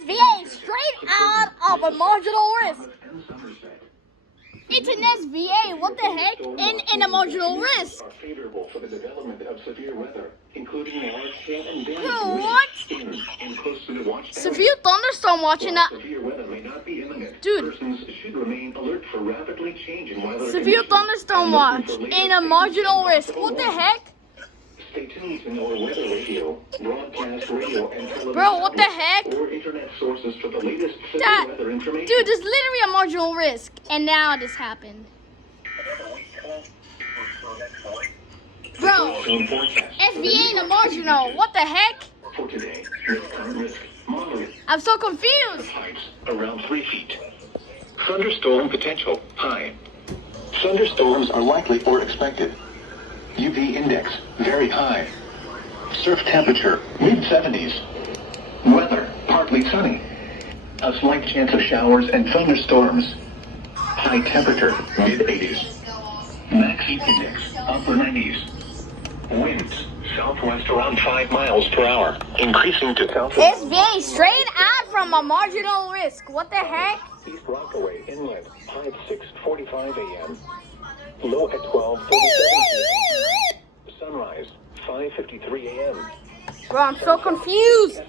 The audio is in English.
SVA straight out of a marginal risk. It's an SVA. What the heck? In a marginal risk. Are favorable for the development of severe weather, including large hail and damage. What? In close to the watch tower. Severe thunderstorm watching that. Severe weather may not be imminent. Dude. Persons should remain alert for rapidly changing weather. Severe thunderstorm watch in a marginal risk. What the heck? Stay tuned to our weather radio, broadcast radio, and television. Bro, what the heck? Or internet sources for the latest severe That, weather information. dude, there's literally a marginal risk, and now this happened. Bro, SVA in a marginal. What the heck? For today, this current risk moderate. I'm so confused. Heights around 3 feet. Thunderstorm potential high. Thunderstorms are likely or expected. UV index very high. Surf temperature mid-70s. Weather partly sunny. A slight chance of showers and thunderstorms. High temperature mid-80s. Max heat index upper 90s. Winds southwest around 5 miles per hour, increasing to southwest. SVA straight out from a marginal risk. What the heck? East Rockaway inlet, high at 6:45 a.m. Low at 12:37 p.m. Sunrise, 5:53 a.m. Bro, I'm so confused.